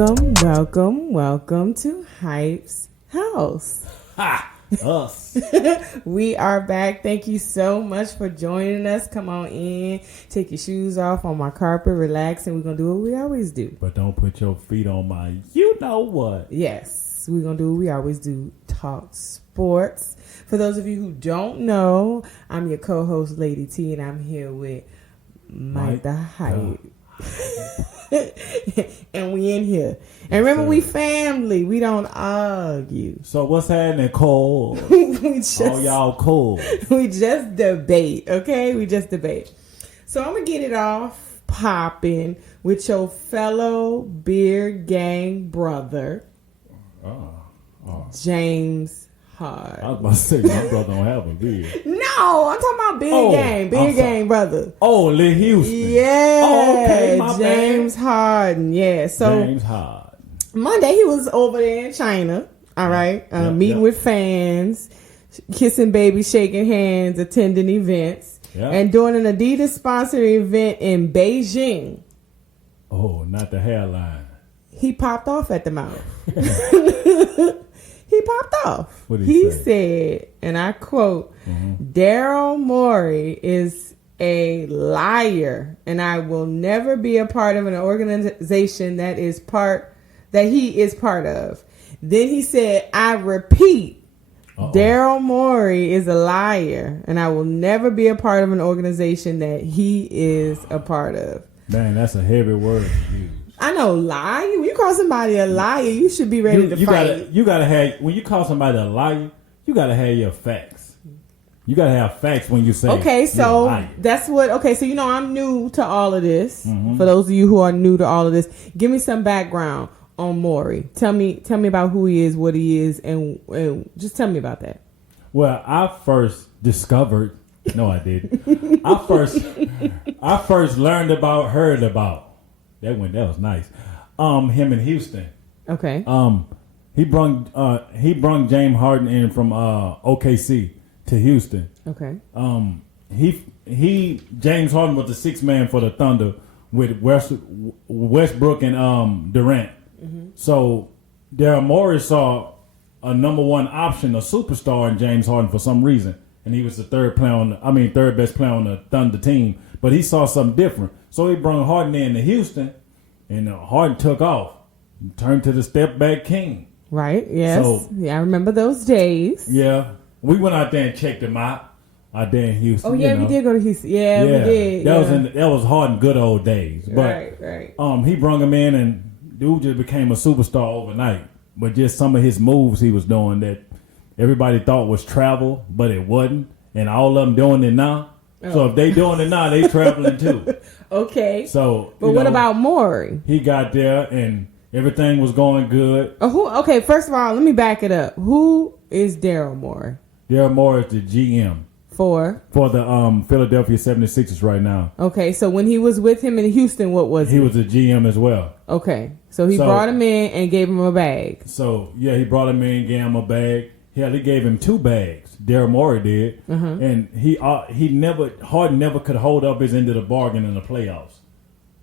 Welcome to Hype's House. Ha! Us. We are back. Thank you so much for joining us. Come on in, take your shoes off on my carpet, relax, and we're going to do what we always do. But don't put your feet on my you know what. Yes, we're going to do what we always do, talk sports. For those of you who don't know, I'm your co-host, Lady T, and I'm here with Mike the Hype. And we in here. And remember, we family. We don't argue. So what's happening, Cole? All y'all cool. We just debate, okay? We just debate. So I'm going to get it off popping with your fellow beer gang brother, James Harden. I was about to say, my brother don't have a beard. No, I'm talking about beer gang brother. Oh, Lee Houston. Yeah. Oh, okay, my James Harden. Yeah. So James Harden. Monday he was over there in China. All right, meeting with fans, kissing babies, shaking hands, attending events, and doing an Adidas sponsored event in Beijing. Oh, not the hairline. He popped off at the mouth. He popped off. What did he say? said, and I quote, Daryl Morey is a liar, and I will never be a part of an organization that he is part of. Then he said, I repeat, Daryl Morey is a liar, and I will never be a part of an organization that he is a part of. Man, that's a heavy word to use. I know, lie. When you call somebody a liar, you should be ready to fight. You gotta have, when you call somebody a liar, you gotta have your facts. You gotta have facts when you say. Okay, so that's what. Okay, so I'm new to all of this. For those of you who are new to all of this, give me some background on Morey. Tell me about who he is, what he is, and just tell me about that. Well, I first discovered. No, I didn't. I first heard about. That was nice. Him in Houston. Okay. He brung James Harden in from OKC to Houston. Okay. James Harden was the sixth man for the Thunder with Westbrook and Durant. So Daryl Morey saw a number one option, a superstar in James Harden for some reason, and he was the third best player on the Thunder team. But he saw something different. So he brought Harden in to Houston, and Harden took off, turned to the step back king. Right, yes. So, I remember those days. Yeah. We went out there and checked him out there in Houston. Oh, yeah, we did go to Houston. Yeah, we did. That was Harden good old days. But, right. He brought him in, and dude just became a superstar overnight. But just some of his moves he was doing that everybody thought was travel, but it wasn't. And all of them doing it now. So if they doing it now, they traveling too. Okay. So, but what about Morey? He got there and everything was going good. Okay, first of all, let me back it up. Who is Daryl Morey? Daryl Morey is the GM for the Philadelphia 76ers right now. Okay, so when he was with him in Houston, what was he? He was a GM as well. Okay, so he brought him in and gave him a bag. So yeah, he brought him in, gave him a bag. Hell, he gave him 2 bags. Daryl Morey did, and Harden never could hold up his end of the bargain in the playoffs.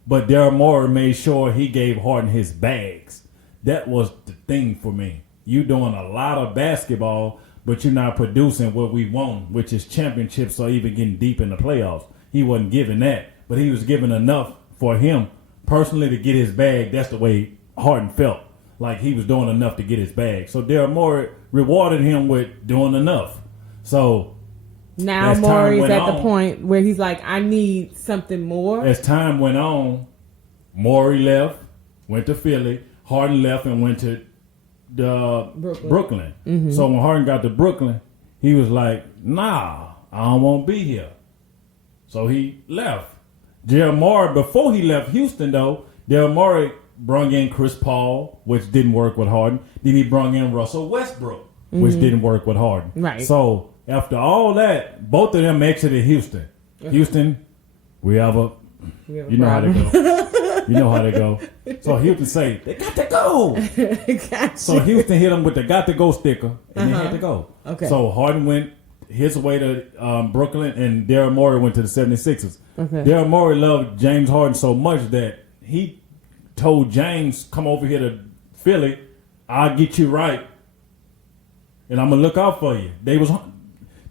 But Daryl Morey made sure he gave Harden his bags. That was the thing for me. You doing a lot of basketball, but you're not producing what we want, which is championships or even getting deep in the playoffs. He wasn't giving that, but he was giving enough for him personally to get his bag. That's the way Harden felt. Like he was doing enough to get his bag. So Daryl Morey rewarded him with doing enough. So now Morey's at the point where he's like, I need something more. As time went on, Morey left, went to Philly. Harden left and went to Brooklyn. So when Harden got to Brooklyn, he was like, nah, I don't want to be here. So he left. Daryl Morey, before he left Houston though, Daryl Morey brung in Chris Paul, which didn't work with Harden. Then he brung in Russell Westbrook, which didn't work with Harden. Right. So after all that, both of them exited Houston. Houston, you know how to go. You know how to go. So Houston say, they got to go. Gotcha. So Houston hit them with the got to go sticker, and they had to go. Okay. So Harden went his way to Brooklyn, and Daryl Morey went to the 76ers. Okay. Daryl Morey loved James Harden so much that he told James, come over here to Philly, I'll get you right, and I'm gonna look out for you. They was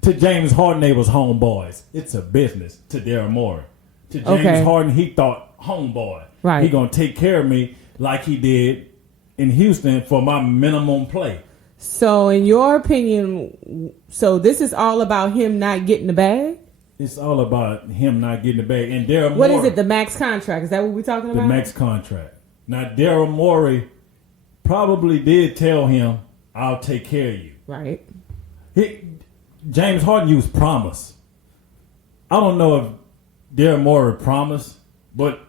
to James Harden, they was homeboys. It's a business. To Daryl Morey, to James Harden, he thought homeboy. Right. He gonna take care of me like he did in Houston for my minimum play. So, in your opinion, so this is all about him not getting the bag? It's all about him not getting the bag. And Daryl Morey. What is it? The max contract? Is that what we're talking about? The max contract. Now, Daryl Morey probably did tell him, I'll take care of you. Right. James Harden used promise. I don't know if Daryl Morey promised, but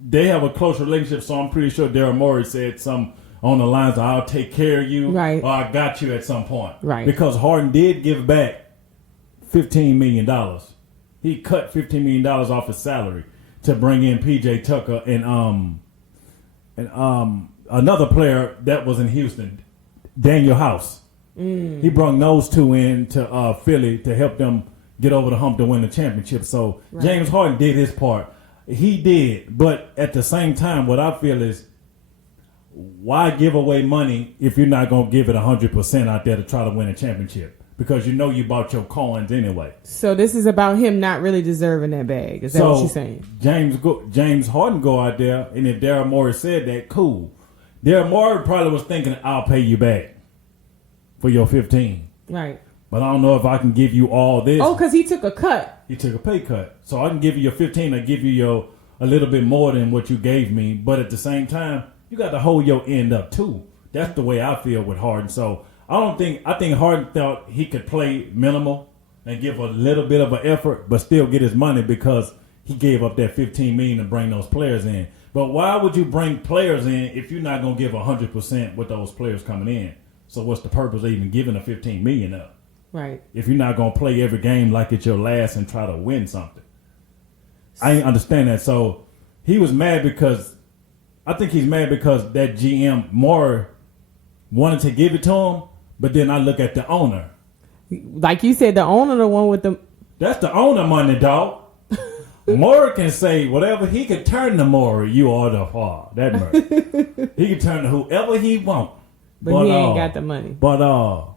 they have a close relationship, so I'm pretty sure Daryl Morey said something on the lines of, I'll take care of you, right, or I got you at some point. Right. Because Harden did give back $15 million. He cut $15 million off his salary to bring in P.J. Tucker and another player that was in Houston, Daniel House. He brought those two in to Philly to help them get over the hump to win the championship. So James Harden did his part. He did. But at the same time, what I feel is, why give away money if you're not going to give it 100% out there to try to win a championship? Because you know you bought your coins anyway. So this is about him not really deserving that bag. Is that what you're saying? James Harden go out there, and if Daryl Morey said that, cool. Daryl Morey probably was thinking, I'll pay you back for your 15. Right. But I don't know if I can give you all this. Oh, because he took a cut. He took a pay cut. So I can give you your 15. I give you a little bit more than what you gave me. But at the same time, you got to hold your end up too. That's the way I feel with Harden. So I think Harden thought he could play minimal and give a little bit of an effort, but still get his money because he gave up that $15 million to bring those players in. But why would you bring players in if you're not going to give 100% with those players coming in? So what's the purpose of even giving a $15 million up? Right. If you're not going to play every game like it's your last and try to win something. I didn't understand that. So he was mad because that GM Morey wanted to give it to him, but then I look at the owner. Like you said, the owner, the one with the... That's the owner money, dog. Morey can say whatever. He can turn to Morey, you are the father. That Morey. He can turn to whoever he want. But he ain't got the money. But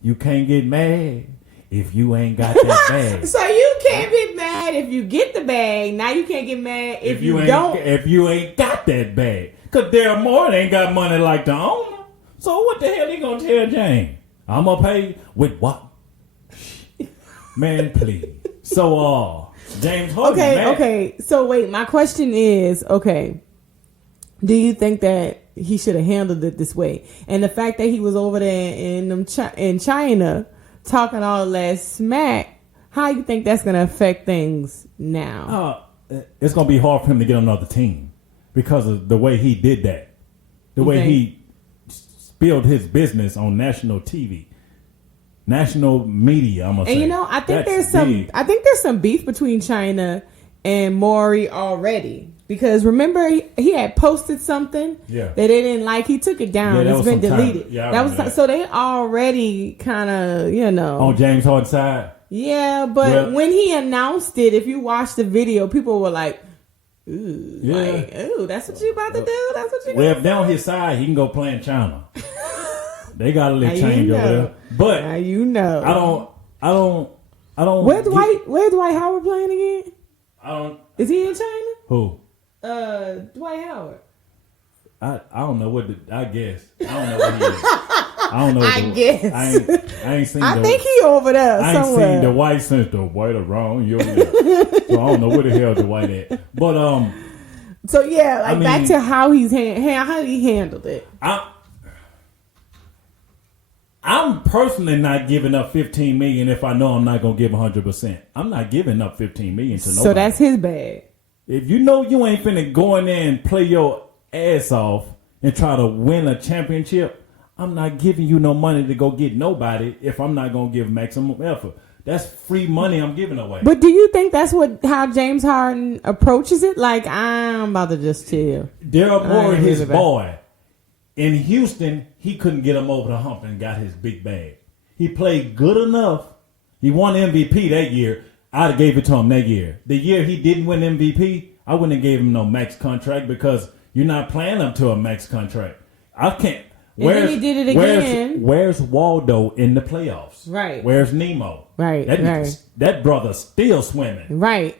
you can't get mad if you ain't got that bag. So you can't be mad if you get the bag. Now you can't get mad if you don't. If you ain't got that bag. Because Daryl Morey ain't got money like the owner. So what the hell he gonna tell James? I'm gonna pay with what? Man, please. So James Harden. Okay. So wait, my question is, do you think that he should have handled it this way? And the fact that he was over there in China talking all that smack, how you think that's going to affect things now? It's going to be hard for him to get another team because of the way he did that. The way he spilled his business on national TV. National media, I'm gonna say. And I think there's some beef between China and Morey already. Because remember, he had posted something that they didn't like. He took it down. It's been deleted. Yeah, so they already kind of, on James Harden's side. Yeah, but when he announced it, if you watch the video, people were like, "Ooh, ooh, that's what you about to do? That's what you." Well, if they're on his side, he can go play in China. They got a little change over there, but now I don't. Where's Dwight Howard playing again? Is he in China? Who? Dwight Howard. I don't know I guess. I don't know what he is. I don't know. I guess. I ain't seen. I think he over there somewhere. I ain't seen the Dwight since the Dwight around. So I don't know where the hell Dwight at. But So yeah, back to how he handled it. I'm personally not giving up $15 million if I know I'm not gonna give 100%. I'm not giving up $15 million to nobody. So that's his bag. If you know you ain't finna go in there and play your ass off and try to win a championship, I'm not giving you no money to go get nobody if I'm not gonna give maximum effort. That's free money I'm giving away. But do you think that's how James Harden approaches it? Like, I'm about to just chill. Daryl Morey, his boy. In Houston, he couldn't get him over the hump and got his big bag. He played good enough. He won MVP that year. I'd have gave it to him that year. The year he didn't win MVP, I wouldn't have gave him no max contract because, You're not playing up to a max contract. I can't. And then he did it again. Where's Waldo in the playoffs? Right. Where's Nemo? Right. That brother's still swimming. Right.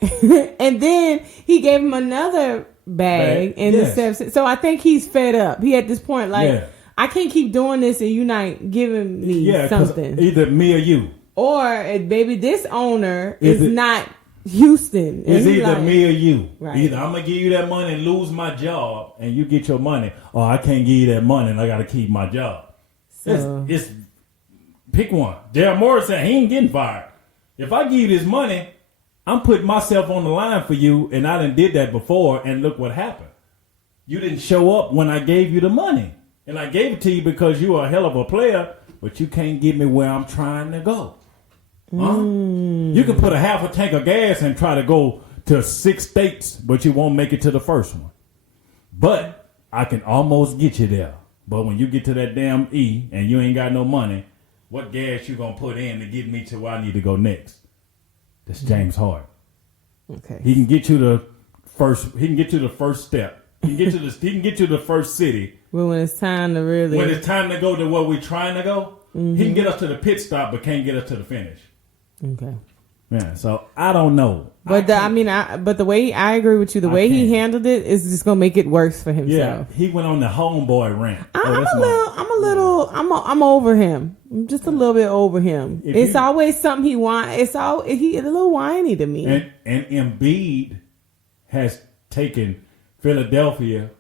And then he gave him another bag in the steps. So I think he's fed up. He at this point like, I can't keep doing this and you're not giving me something. Either me or you. Or maybe this owner is not Houston. It's either me or you. Right. Either I'm going to give you that money and lose my job and you get your money, or I can't give you that money and I got to keep my job. So it's pick one. Daryl Morey said he ain't getting fired. If I give you this money, I'm putting myself on the line for you, and I done did that before, and look what happened. You didn't show up when I gave you the money. And I gave it to you because you are a hell of a player, but you can't get me where I'm trying to go. Huh? You can put a half a tank of gas and try to go to 6 states, but you won't make it to the first one. But I can almost get you there. But when you get to that damn E and you ain't got no money, what gas you gonna put in to get me to where I need to go next? That's James Harden. Okay. He can get you the first. He can get you the first step. He can get you he can get you the first city. But when it's time to when it's time to go to where we're trying to go, he can get us to the pit stop, but can't get us to the finish. Okay. Yeah. So I don't know. But the way I agree with you, the way he handled it is just gonna make it worse for himself. Yeah. He went on the homeboy rant. I'm over him. I'm just a little bit over him. It's always something he wants. He's a little whiny to me. And Embiid has taken Philadelphia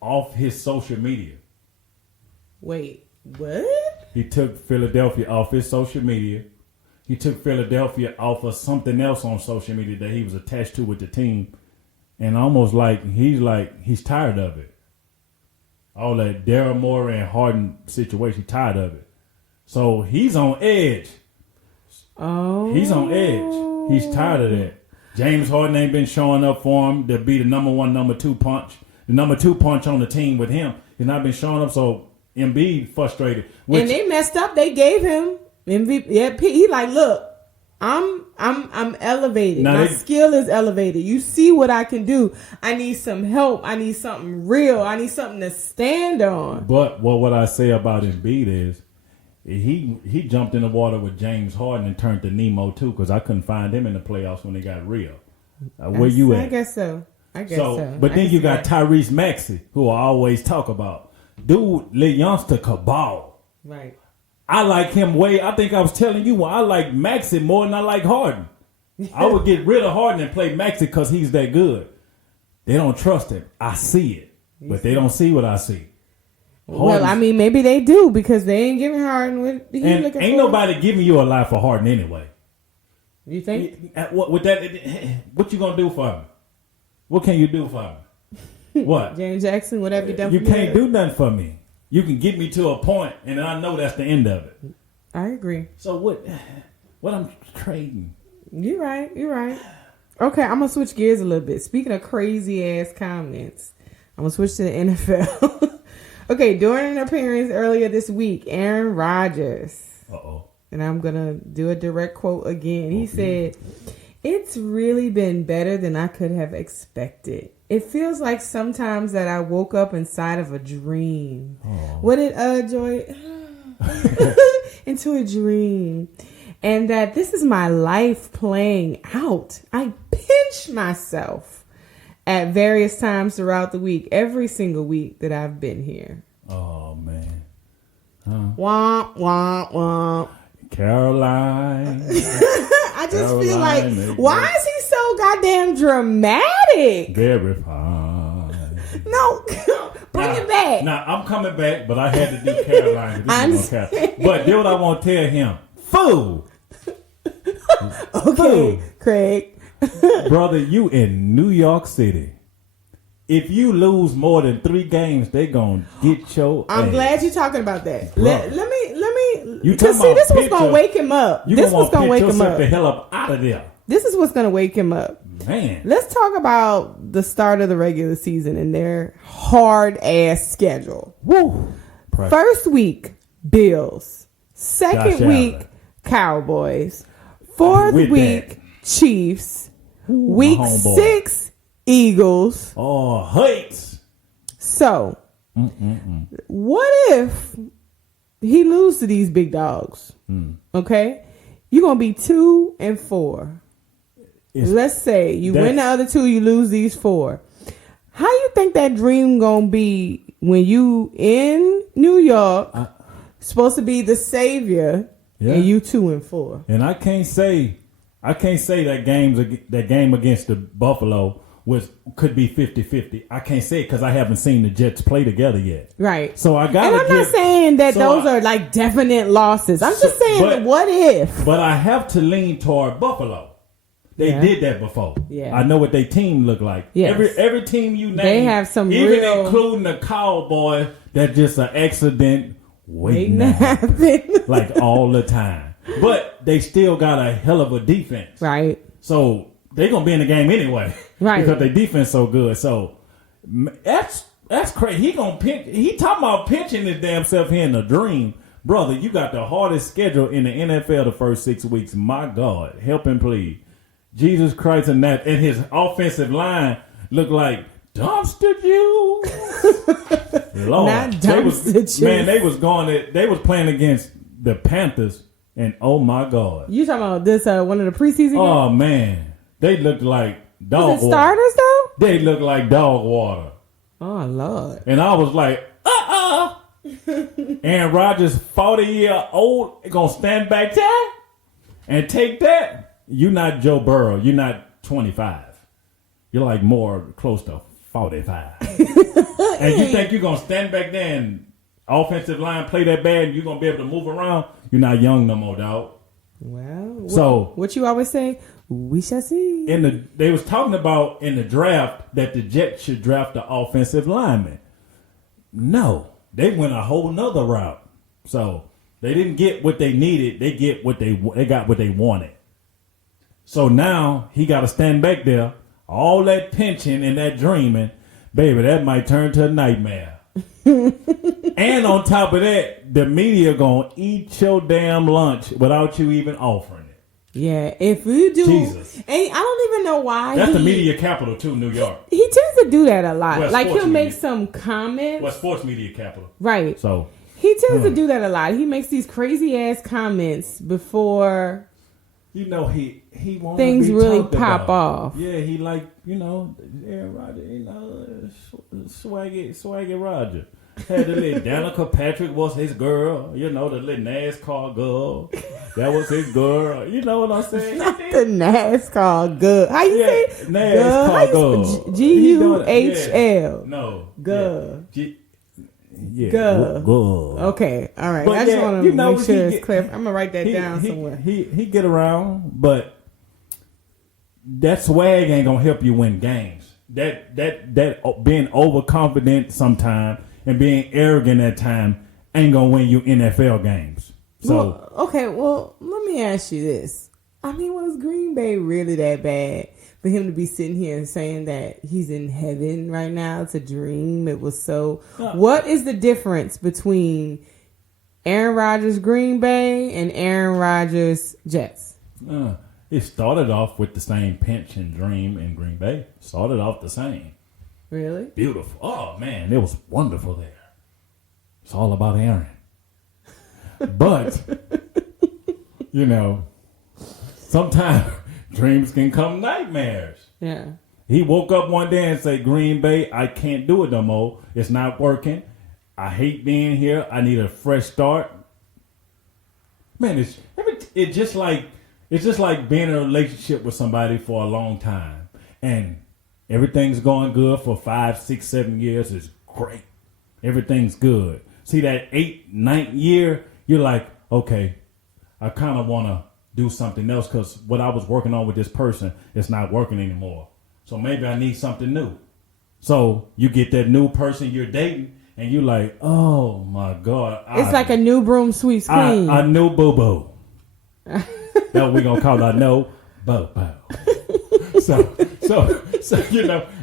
off his social media. Wait, what? He took Philadelphia off his social media. He took Philadelphia off of something else on social media that he was attached to with the team. And almost he's tired of it. All that Daryl Morey and Harden situation, tired of it. So he's on edge. Oh. He's on edge. He's tired of that. James Harden ain't been showing up for him to be the number one, number two punch. The number two punch on the team with him. He's not been showing up, so Embiid frustrated. And they messed up. They gave him MVP. Yeah, he like, look, I'm elevated. My skill is elevated. You see what I can do. I need some help. I need something real. I need something to stand on. But what I say about Embiid is he jumped in the water with James Harden and turned to Nemo too, because I couldn't find him in the playoffs when they got real. Where you at? I guess so. But then you got Tyrese Maxey, who I always talk about. Dude, little youngster cabal. Right. I like him I think I was telling you, I like Maxey more than I like Harden. I would get rid of Harden and play Maxey because he's that good. They don't trust him. I see it, but they don't see what I see. Well, I mean, maybe they do because they ain't giving Harden what he's looking for. Ain't nobody giving you a lot for Harden anyway. You think? What you gonna do for him? What can you do for him? What? James Jackson, whatever you done for me. You can't do nothing for me. You can get me to a point, and I know that's the end of it. I agree. So what I'm trading? You're right. Okay, I'm going to switch gears a little bit. Speaking of crazy-ass comments, I'm going to switch to the NFL. Okay, during an appearance earlier this week, Aaron Rodgers. Uh-oh. And I'm going to do a direct quote again. He said, "It's really been better than I could have expected. It feels like sometimes that I woke up inside of a dream." Oh. What did Joy? Into a dream. And that this is my life playing out. I pinch myself at various times throughout the week, every single week that I've been here. Oh, man. Womp, womp, womp. Caroline. I just feel like, why is he so goddamn dramatic? Very fine. No, bring it back. Now, I'm coming back, but I had to do Caroline. But then what I want to tell him, fool. Okay, fool. Craig. Brother, you in New York City. If you lose more than 3 games, they gonna get your I'm glad you're talking about that. Let me. Because see, this was gonna wake him up. This was gonna wake him up. The hell up out of there. This is what's gonna wake him up. Man, let's talk about the start of the regular season and their hard ass schedule. Woo! First week, Bills. Second week, Cowboys. Fourth week, Chiefs. Week 6, Eagles. Oh, Heights. So, what if he lose to these big dogs? Okay, you're gonna be 2-4. Let's say you win the other 2, you lose these 4. How you think that dream gonna be when you in New York, supposed to be the savior, and you 2-4? And I can't say that game against the Buffalo could be 50-50. I can't say it because I haven't seen the Jets play together yet. Right. So I got. And I'm not saying that those are like definite losses. I'm just saying, what if? But I have to lean toward Buffalo. They did that before. Yeah. I know what their team look like. Yes. Every team you name, they have some even including the Cowboys, that's just an accident waiting to happen. Like all the time. But they still got a hell of a defense. Right. So they're gonna be in the game anyway. Right. Because their defense so good. So that's crazy. He talking about pinching his damn self here in a dream. Brother, you got the hardest schedule in the NFL the first 6 weeks. My God, help him please. Jesus Christ, and his offensive line looked like dumpster juice. Lord, not dumpster juice. Man, they was playing against the Panthers, and oh my God, you talking about this one of the preseason games? Oh man, they looked like dog water. Starters though? They looked like dog water. Oh Lord! And I was like, Aaron Rodgers, 40-year-old, gonna stand back there and take that. You're not Joe Burrow. You're not 25. You're like more close to 45. And you think you're going to stand back there and offensive line play that bad and you're going to be able to move around? You're not young no more, dog. Well, what you always say, we shall see. They was talking about in the draft that the Jets should draft the offensive lineman. No, they went a whole nother route. So they didn't get what they needed. They got what they wanted. So now he got to stand back there. All that pinching and that dreaming, baby, that might turn to a nightmare. And on top of that, the media gonna eat your damn lunch without you even offering it. Yeah, if you do, Jesus. And I don't even know why. That's the media capital too, New York. He tends to do that a lot. Well, like he'll make media. some comments. Well, sports media capital, right? So he tends to do that a lot. He makes these crazy ass comments before. You know he wants things really pop off. Yeah, he like Aaron Rodgers, swaggy Roger. Had the little Danica Patrick was his girl. The little NASCAR girl. That was his girl. You know what I'm saying? Not the NASCAR girl. How you say NASCAR girl? GUHL. No. Girl. Yeah. Good. Okay. All right. But I just want to make sure it's clear. I'm going to write that down somewhere. He get around, but that swag ain't going to help you win games. That being overconfident sometimes and being arrogant at times ain't going to win you NFL games. So well, let me ask you this. I mean, was Green Bay really that bad? For him to be sitting here and saying that he's in heaven right now, it's a dream. It was so. What is the difference between Aaron Rodgers Green Bay and Aaron Rodgers Jets? It started off with the same pinch and dream in Green Bay. Started off the same. Really? Beautiful. Oh man, it was wonderful there. It's all about Aaron. But sometimes. Dreams can come nightmares. Yeah. He woke up one day and said, Green Bay, I can't do it no more. It's not working. I hate being here. I need a fresh start. Man, it's just like being in a relationship with somebody for a long time. And everything's going good for 5, 6, 7 years. It's great. Everything's good. See that 8th, 9th year, you're like, okay, I kind of want to do something else because what I was working on with this person is not working anymore. So maybe I need something new. So you get that new person you're dating and you're like, oh my God. It's like a new broom sweeps clean. A new boo-boo. That's what we're going to call it, a new boo-boo. So,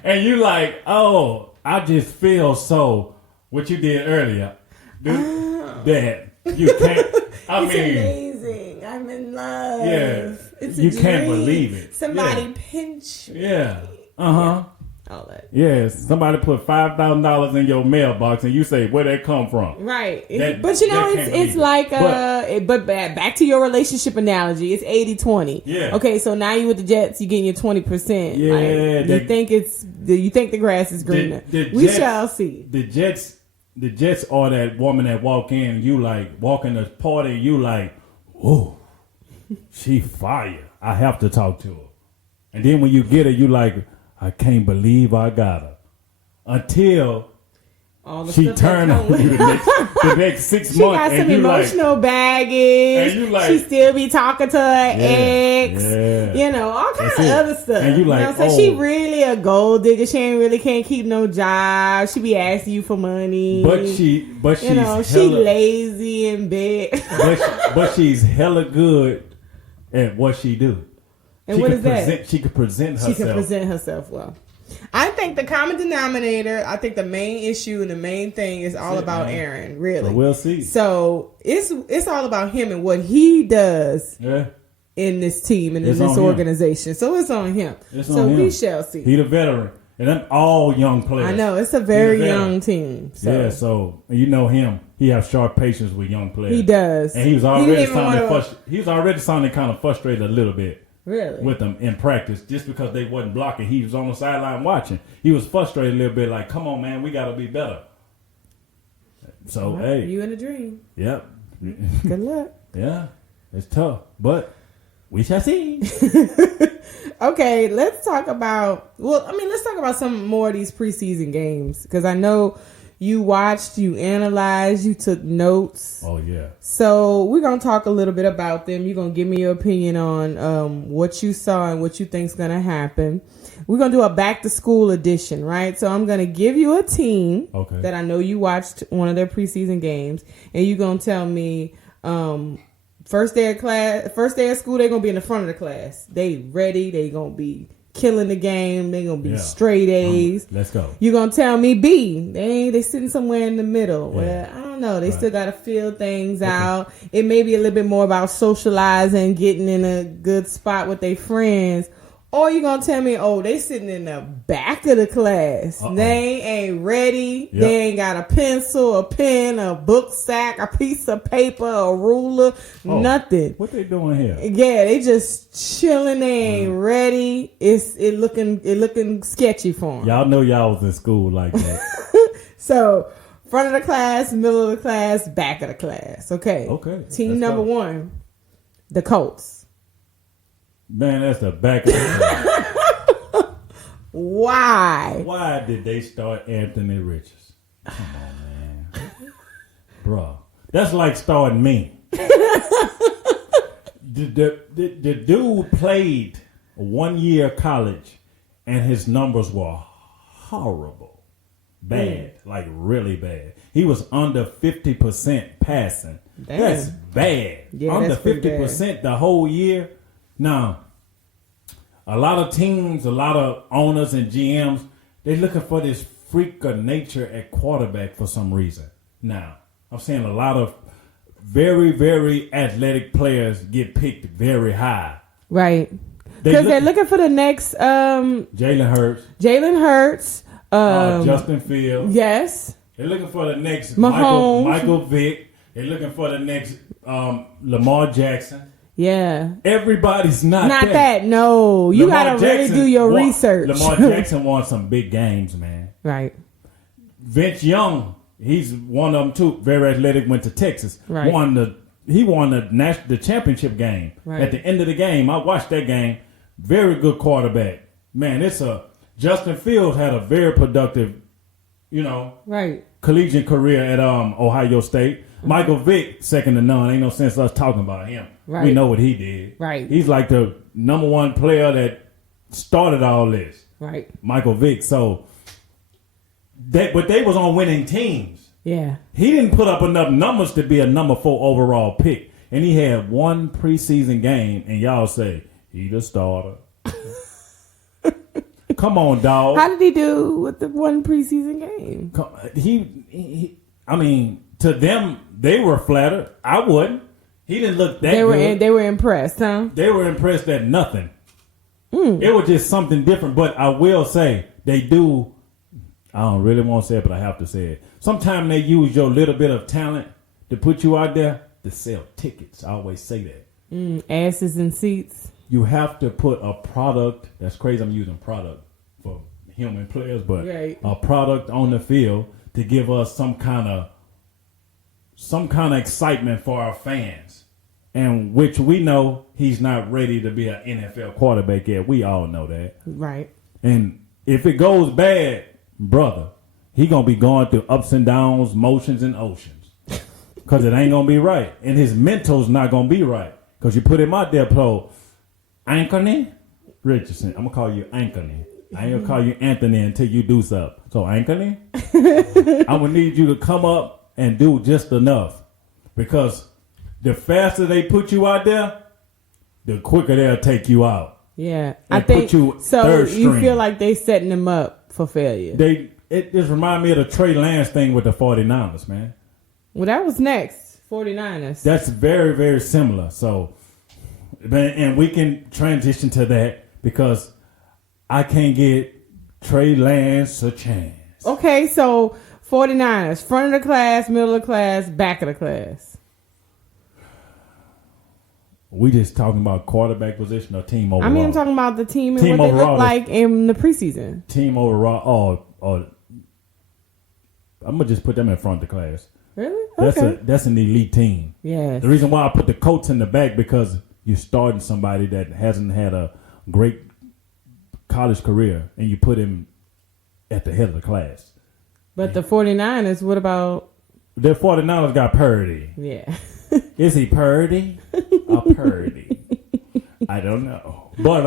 and you like, oh, I just feel so, what you did earlier, that you can't, amazing. I'm in love. Yeah. It's you can't believe it. Somebody pinch me. Yeah. Uh-huh. all that. Yes, somebody put $5,000 in your mailbox, and you say, "Where that come from?" Right, but you know, it's like but back to your relationship analogy. It's 80-20. Yeah. Okay, so now you with the Jets, you getting your 20%. Yeah, like, you think the grass is greener. We shall see. The Jets are that woman that walk in, you like walk in the party, you like, oh, she fire. I have to talk to her. And then when you get her, you like, I can't believe I got her. Until she turned on you the next 6 months. She got some emotional baggage. And you like, she still be talking to her ex. Yeah. You know, all kinds of other stuff. And you like, so she really a gold digger. She can't keep no job. She be asking you for money. But she's she lazy in bed. but she's hella good at what she do. And what is that? She could present herself. She can present herself well. I think the common denominator, I think the main issue and the main thing is all about Aaron, really. So we'll see. So it's all about him and what he does in this team and in this organization. So it's on him. We shall see. He the veteran. And them all young players. I know. It's a very young team. So. Yeah, so you know him. He has sharp patience with young players. He does. And he was already sounding kind of frustrated a little bit. Really? With them in practice, just because they wasn't blocking. He was on the sideline watching. He was frustrated a little bit, like, come on, man, we got to be better. So, hey. You in a dream. Yep. Good luck. Yeah, it's tough, but we shall see. Okay, let's talk about some more of these preseason games, because I know you watched, you analyzed, you took notes. Oh, yeah. So we're going to talk a little bit about them. You're going to give me your opinion on what you saw and what you think's going to happen. We're going to do a back-to-school edition, right? So I'm going to give you a team that I know you watched one of their preseason games, and you're going to tell me first day of school, they're going to be in the front of the class. They ready. They going to be killing the game. They're going to be straight A's. Let's go. You're going to tell me B. They sitting somewhere in the middle. Yeah. Well, I don't know. They still got to feel things out. It may be a little bit more about socializing, getting in a good spot with their friends. Or you're going to tell me, they sitting in the back of the class. They ain't ready. Yep. They ain't got a pencil, a pen, a book sack, a piece of paper, a ruler, nothing. What they doing here? Yeah, they just chilling. They ain't ready. It looking sketchy for them. Y'all know y'all was in school like that. So, front of the class, middle of the class, back of the class. Okay. Team number 1, the Colts. Man, that's the back of the class. Why? Why did they start Anthony Richards? Come on, man. Bro, that's like starting me. The dude played 1 year college, and his numbers were horrible. Bad. Like really bad. He was under 50% passing. Damn. That's bad. Yeah, under 50% the whole year. Now, a lot of teams, a lot of owners and GMs, they're looking for this freak of nature at quarterback for some reason. Now, I'm seeing a lot of very, very athletic players get picked very high. Right. Because they're looking for the next... Jalen Hurts. Justin Fields. Yes. They're looking for the next Mahomes. Michael Vick. They're looking for the next Lamar Jackson. Yeah. Everybody's not that. No. You got to really do your research. Lamar Jackson won some big games, man. Right. Vince Young, he's one of them too. Very athletic, went to Texas. Right. He won the championship game. Right. At the end of the game, I watched that game. Very good quarterback. Man, Justin Fields had a very productive, collegiate career at Ohio State. Michael Vick, second to none. Ain't no sense us talking about him. Right. We know what he did. Right. He's like the number 1 player that started all this. Right. Michael Vick. So, but they was on winning teams. Yeah. He didn't put up enough numbers to be a number 4 overall pick. And he had 1 preseason game, and y'all say, he the starter. Come on, dog. How did he do with the 1 preseason game? To them, they were flattered. I wouldn't. He didn't look that good. They were impressed, huh? They were impressed at nothing. It was just something different. But I will say, they do. I don't really want to say it, but I have to say it. Sometimes they use your little bit of talent to put you out there to sell tickets. I always say that. Asses in seats. You have to put a product. That's crazy. I'm using product for human players, but a product on the field to give us some kind of excitement for our fans. And which we know he's not ready to be an NFL quarterback yet. We all know that. Right. And if it goes bad, brother, he going to be going through ups and downs, motions and oceans. Because it ain't going to be right. And his mental's not going to be right. Because you put him out there, pro Anthony Richardson. I'm going to call you Anthony. I ain't going to call you Anthony until you do something. So, Anthony, I'm going to need you to come up and do just enough. Because the faster they put you out there, the quicker they'll take you out. Yeah. I think so. You feel like they setting them up for failure. It just remind me of the Trey Lance thing with the 49ers, man. Well, that was next. 49ers. That's very, very similar. So, and we can transition to that because I can't get Trey Lance a chance. Okay, so 49ers, front of the class, middle of the class, back of the class. We just talking about quarterback position or team overall? I mean, I'm talking about the team and what they look like in the preseason. Team overall. I'm going to just put them in front of the class. Really? Okay. That's an elite team. Yes. The reason why I put the Colts in the back because you're starting somebody that hasn't had a great college career and you put him at the head of the class. But the 49ers, what about? The 49ers got Purdy. Yeah. Is he Purdy or Purdy? I don't know. But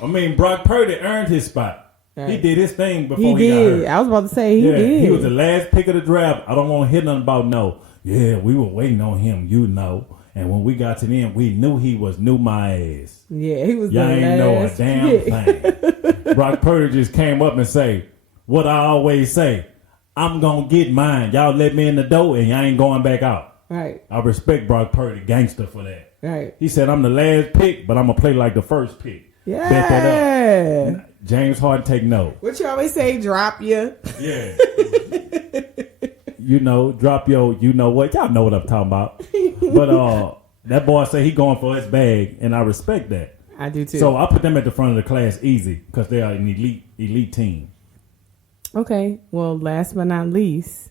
I mean, Brock Purdy earned his spot. Right. He did his thing before he got hurt. I was about to say he did. He was the last pick of the draft. I don't want to hear nothing about no. Yeah, we were waiting on him, you know. And when we got to the end, we knew he was new my ass. Yeah, he was Y'all the ain't know a damn thing. Brock Purdy just came up and say, what I always say, I'm going to get mine. Y'all let me in the door and y'all ain't going back out. Right. I respect Brock Purdy, gangster for that. Right. He said, I'm the last pick, but I'm going to play like the first pick. Yeah. Bet that up. James Harden take note. What you always say, drop you. Yeah. Drop your, you know what? Y'all know what I'm talking about. But that boy say he going for his bag, and I respect that. I do too. So I put them at the front of the class easy because they are an elite team. Okay. Well, last but not least,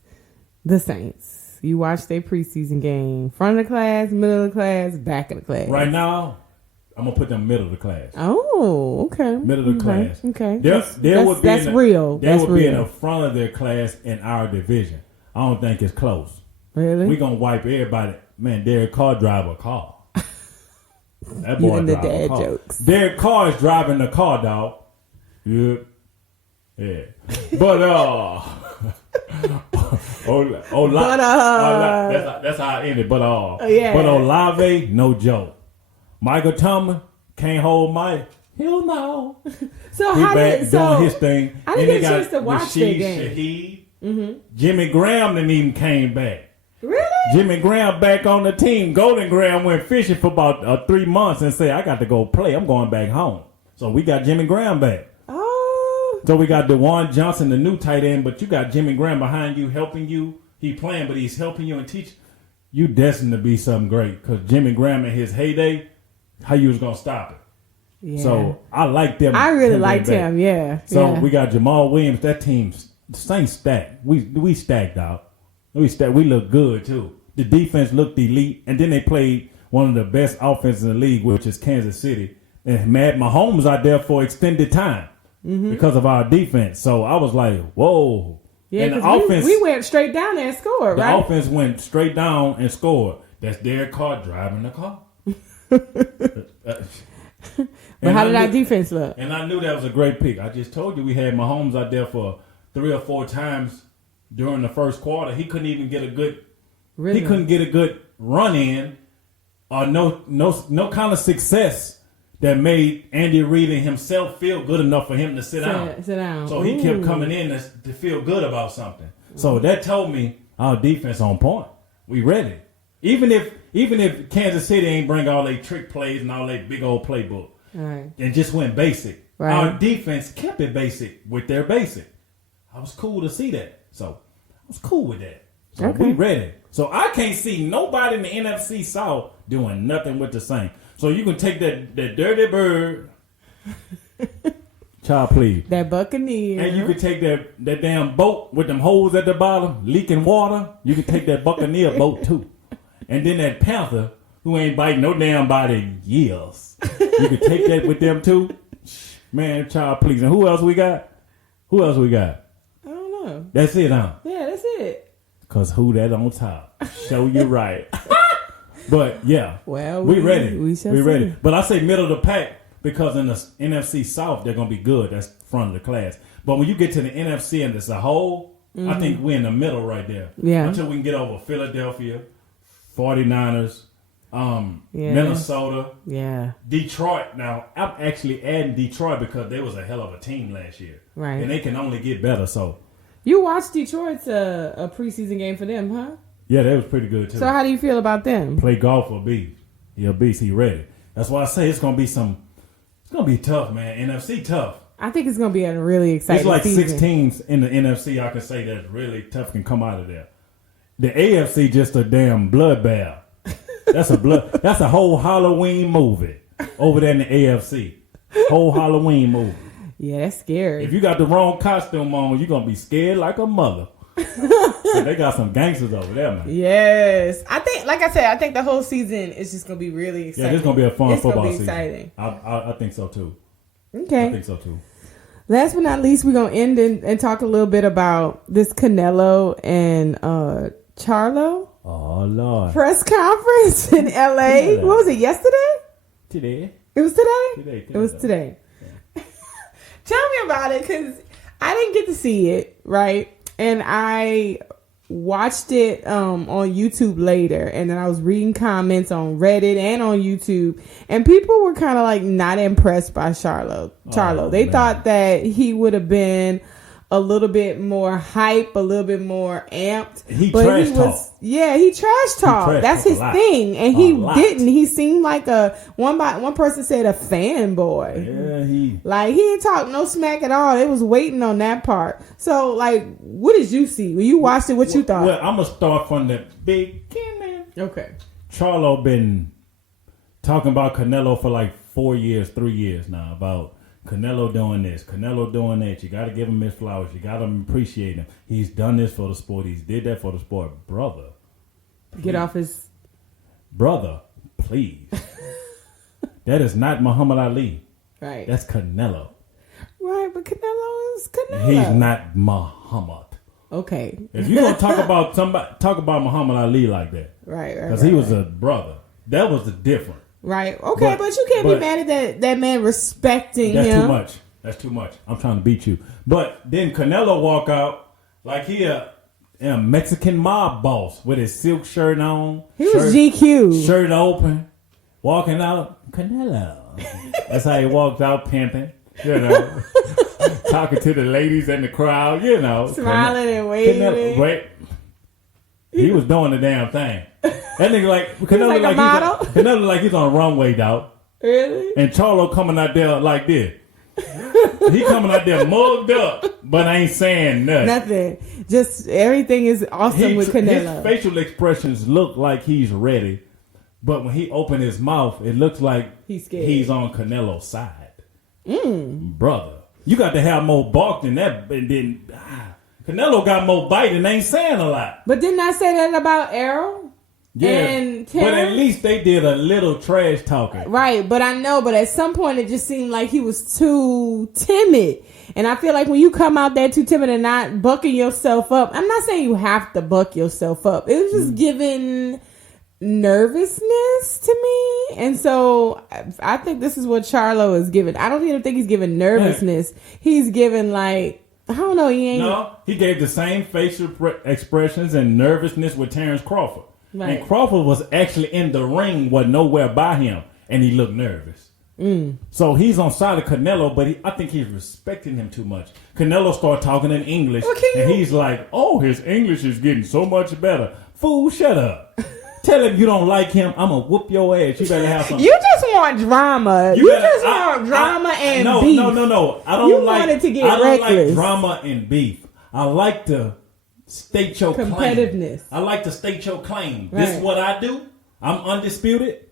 the Saints. You watched their preseason game. Front of the class, middle of the class, back of the class. Right now, I'm going to put them middle of the class. Oh, okay. Middle of the class. Okay. That's real. They would be in the front of their class in our division. I don't think it's close. Really? We're going to wipe everybody. Man, Derek Carr drive a car. That boy even the drive dad a car. Jokes. Derek Carr is driving the car, dog. Yeah. But that's how I ended. But Olave, no joke. Michael Thomas can't hold Mike. He'll know. So he back doing his thing. I didn't get a chance to watch the game. Shaheed. Mm-hmm. Jimmy Graham didn't even came back. Really? Jimmy Graham back on the team. Golden Graham went fishing for about 3 months and said, I got to go play. I'm going back home. So we got Jimmy Graham back. Oh. So we got DeJuan Johnson, the new tight end, but you got Jimmy Graham behind you helping you. He playing, but he's helping you and teach. You destined to be something great because Jimmy Graham in his heyday, how you was going to stop it. Yeah. So I like them. I really liked him, yeah. So we got Jamal Williams. That team's Saints stacked. We stacked out. We look good too. The defense looked elite, and then they played one of the best offenses in the league, which is Kansas City. And Matt Mahomes out there for extended time because of our defense. So I was like, whoa. Yeah, because we went straight down there and scored, right? The offense went straight down and scored. That's Derek Carr driving the car. But how did our defense look? And I knew that was a great pick. I just told you we had Mahomes out there for 3 or 4 times during the first quarter. He couldn't even get a good He couldn't get a good run in or no kind of success that made Andy Reid and himself feel good enough for him to sit down. So he kept coming in to feel good about something. So that told me our defense on point. We ready. Even if Kansas City ain't bring all their trick plays and all their big old playbook. Right. and just went basic. Right. Our defense kept it basic with their basic. I was cool to see that. So I was cool with that. So Okay. we ready. So I can't see nobody in the NFC South doing nothing with the same. So you can take that dirty bird, child, please. That Buccaneer. And you can take that damn boat with them holes at the bottom, leaking water. You can take that Buccaneer boat too. And then that Panther, who ain't biting no damn body in years. You can take that with them too. Man, child, please. And who else we got? I don't know. That's it, huh? Yeah, that's it. Because who that on top? Show you right. But, yeah. Well, we ready. We shall we see. ready. But I say middle of the pack because in the NFC South, they're going to be good. That's front of the class. But when you get to the NFC and it's a whole, I think we're in the middle right there. Yeah. Until we can get over Philadelphia, 49ers, Minnesota, Detroit. Now, I'm actually adding Detroit because they was a hell of a team last year. Right. And they can only get better, so. You watched Detroit's a preseason game for them, huh? Yeah, that was pretty good, too. So how do you feel about them? Play golf for B. He a beast. He ready. That's why I say it's going to be it's going to be tough, man. NFC tough. I think it's going to be a really exciting It's like season. 6 teams in the NFC I can say that's really tough can come out of there. The AFC just a damn bloodbath. That's a whole Halloween movie over there in the AFC. Whole Halloween movie. Yeah, that's scary. If you got the wrong costume on, you're going to be scared like a mother. So they got some gangsters over there, man. Yes. I think, like I said, I think the whole season is just going to be really exciting. Yeah, this is going to be a fun football season. Exciting. I think so, too. Okay. I think so, too. Last but not least, we're going to end and talk a little bit about this Canelo and Charlo Oh, Lord. press conference in L.A. What was it, yesterday? Today. It was today? Today. It was today. Yeah. Tell me about it, because I didn't get to see it, right? And I watched it on YouTube later, and then I was reading comments on Reddit and on YouTube, and people were kind of like not impressed by Charlo. They thought that he would have been a little bit more hype, a little bit more amped. He trash talk. Yeah, he trash talk. That's his thing, and he didn't. He seemed like one person said a fanboy. Yeah, he didn't talk no smack at all. It was waiting on that part. So, like, what did you see when you watched it? What you thought? Well, I'm gonna start from the beginning. Okay. Charlo been talking about Canelo for like 3 years now about Canelo doing this, Canelo doing that. You got to give him his flowers. You got to appreciate him. He's done this for the sport. He's did that for the sport. Brother. Please. Get off his... Brother, please. That is not Muhammad Ali. Right. That's Canelo. Right, but Canelo is Canelo. He's not Muhammad. Okay. If you're going to talk about Muhammad Ali like that. Right. Because he was a brother. That was the difference. Right. Okay, but you can't be mad at that man respecting him. That's too much. I'm trying to beat you. But then Canelo walk out like he a Mexican mob boss with his silk shirt on. He was GQ. Shirt open. Walking out. Canelo. That's how he walked out pimping. You know. Talking to the ladies in the crowd. You know. Smiling and waving. He was doing the damn thing. That nigga like Canelo like he's on a runway, dog. Really? And Charlo coming out there like this. He coming out there mugged up, but ain't saying nothing. Nothing. Just everything is awesome with Canelo. His facial expressions look like he's ready, but when he opened his mouth, it looks like he's scared. He's on Canelo's side. Brother, you got to have more bark than that, and then Canelo got more bite and ain't saying a lot. But didn't I say that about Errol? Yeah, and Terrence? But at least they did a little trash talking. Right, but I know, but at some point it just seemed like he was too timid. And I feel like when you come out there too timid and not bucking yourself up, I'm not saying you have to buck yourself up. It was just giving nervousness to me. And so I think this is what Charlo is giving. I don't even think he's giving nervousness. He's giving like, I don't know. He gave the same facial expressions and nervousness with Terrence Crawford. Right. And Crawford was actually in the ring, was nowhere by him, and he looked nervous. So he's on side of Canelo, but I think he's respecting him too much. Canelo started talking in English, and he's like, oh, his English is getting so much better. Fool, shut up. Tell him you don't like him, I'm going to whoop your ass. You better have something. You just want drama. You just want drama and beef. No. I don't want it to get reckless. I don't like drama and beef. I like to state your competitiveness. Claim. I like to state your claim. Right. This is what I do. I'm undisputed.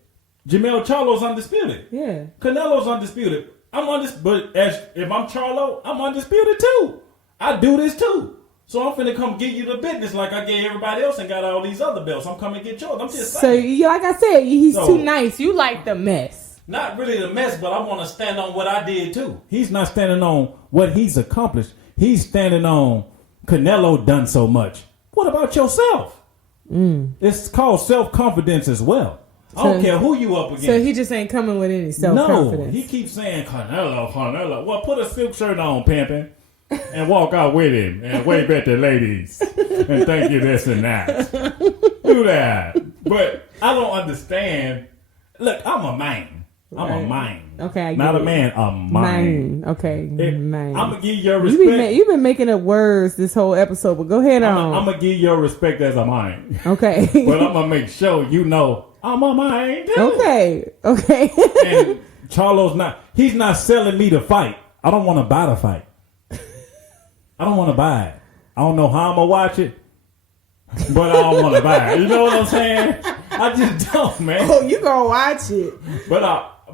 Jamell Charlo's undisputed. Yeah. Canelo's undisputed. I'm undisputed. But if I'm Charlo, I'm undisputed too. I do this too. So I'm finna come give you the business like I gave everybody else and got all these other belts. I'm coming to get yours. I'm just saying. So, like I said, he's too nice. You like the mess. Not really the mess, but I want to stand on what I did too. He's not standing on what he's accomplished. He's standing on Canelo done so much. What about yourself? It's called self-confidence as well. I don't care who you up against. So he just ain't coming with any self-confidence. No, he keeps saying Canelo. Well, put a silk shirt on, pimpin', and walk out with him and wave at the ladies and thank you this and that. Do that. But I don't understand. Look, I'm a man. I'm a man. Okay, not a man, a man. Okay, man. I'm gonna give you your respect. You've been making up words this whole episode, but go ahead on. I'm gonna give you your respect as a man. Okay. But I'm gonna make sure you know I'm a man too. Okay. And Charlo's he's not selling me the fight. I don't want to buy the fight. I don't want to buy it. I don't know how I'm gonna watch it, but I don't want to buy it. You know what I'm saying? I just don't, man. Oh, you gonna watch it?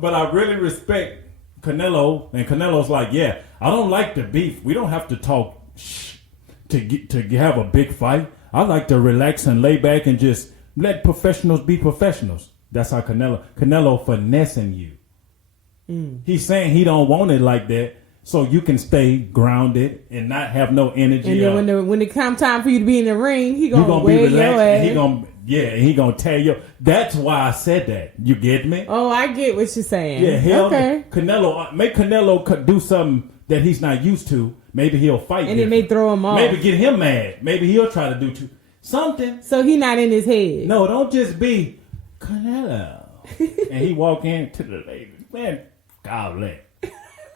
But I really respect Canelo, and Canelo's like, yeah, I don't like the beef. We don't have to talk to have a big fight. I like to relax and lay back and just let professionals be professionals. That's how Canelo finessing you. He's saying he don't want it like that, so you can stay grounded and not have no energy. And then when it come time for you to be in the ring, he gonna be relaxed your ass. And he gonna tell you. That's why I said that. You get me? Oh, I get what you're saying. Yeah, okay. Make Canelo do something that he's not used to. Maybe he'll fight. And it may throw him off. Maybe get him mad.Maybe he'll try to do something. So he not in his head. No, don't just be Canelo. And he walk in to the lady. Man, golly.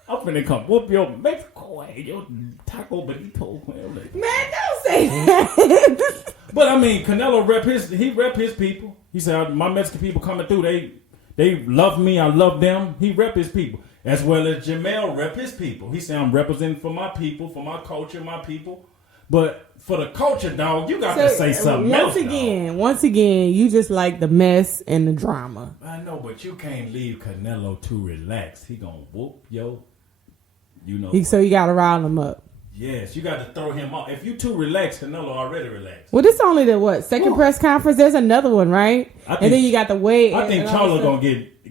I'm finna come whoop your Mexico, your taco burrito. Man, don't say that. But I mean, Canelo rep his people. He said, my Mexican people coming through, they love me, I love them. He rep his people. As well as Jamell rep his people. He said, I'm representing for my people, for my culture, my people. But for the culture, dog, you got to say something else. Once again, you just like the mess and the drama. I know, but you can't leave Canelo too relaxed. He gonna whoop yo. You know. So you got to rile him up. Yes, you got to throw him off. If you too relaxed, Canelo already relaxed. Well, this only the second press conference. There's another one, right? And then you got the weight. I think Charlo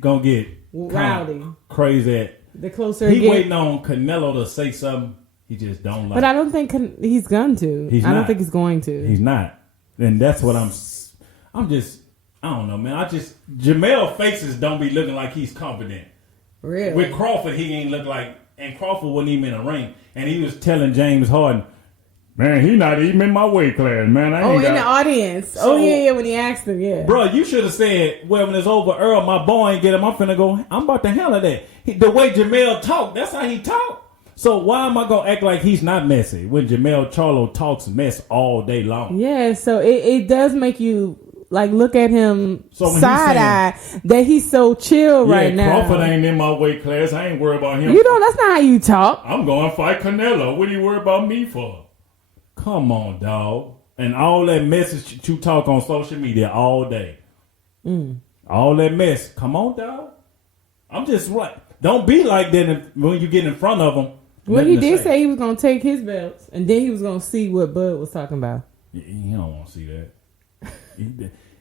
gonna get rowdy, crazy. The closer he waiting on Canelo to say something. He just don't like. But I don't think he's going to. I don't think he's going to. He's not, and that's what I'm just. I don't know, man. Jamell faces don't be looking like he's confident. Really? With Crawford, he ain't look like. And Crawford wasn't even in a ring. And he was telling James Harden, man, he not even in my weight class, man. In the audience. So, when he asked him, yeah. Bro, you should have said, well, when it's over, Earl, my boy ain't get him. I'm finna go, I'm about to handle that. The way Jamell talk, that's how he talk. So why am I going to act like he's not messy when Jamell Charlo talks mess all day long? Yeah, so it does make you... look at him side-eye that he's so chill right now. Crawford ain't in my weight class. I ain't worried about him. You know, that's not how you talk. I'm going to fight Canelo. What do you worry about me for? Come on, dog. And all that message you talk on social media all day. All that mess. Come on, dog. I'm just right. Don't be like that when you get in front of him. Well, he did say he was going to take his belts, and then he was going to see what Bud was talking about. You don't want to see that.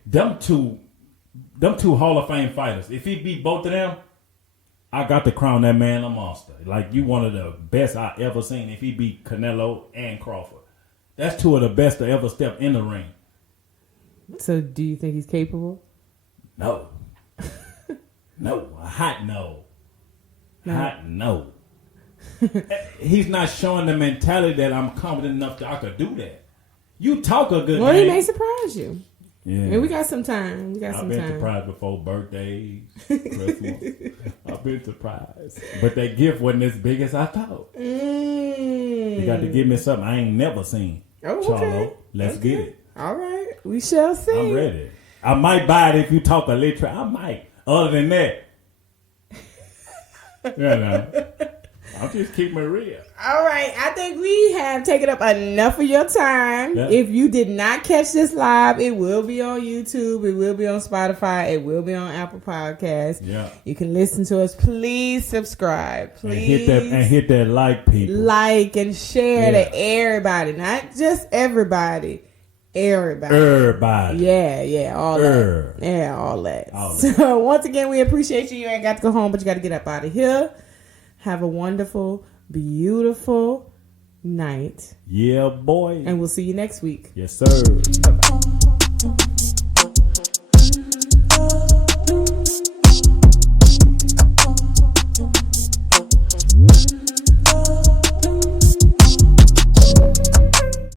Them two Hall of Fame fighters. If he beat both of them, I got to crown that man a monster. Like, you one of the best I ever seen. If he beat Canelo and Crawford, that's two of the best to ever step in the ring. So, do you think he's capable? No. No, a hot no. Hot no. He's not showing the mentality that I'm confident enough that I could do that. You talk a good Well, game. he may surprise you. Yeah. And we got some time. I've been surprised before birthdays, Christmas. I've been surprised. But that gift wasn't as big as I thought. You got to give me something I ain't never seen. Oh, Charlo, okay. let's get it. All right. We shall see. I'm ready. I might buy it if you talk a little. I might. Other than that, Yeah, no. I'm just keeping it real. All right. I think we have taken up enough of your time. Yeah. If you did not catch this live, it will be on YouTube. It will be on Spotify. It will be on Apple Podcasts. Yeah. You can listen to us. Please subscribe. Please. And hit that like, people. Like and share to everybody. Not just everybody. Everybody. Yeah, all that. Yeah, all that. So once again, we appreciate you. You ain't got to go home, but you got to get up out of here. Have a wonderful, beautiful night. Yeah, boy. And we'll see you next week. Yes, sir. Bye-bye.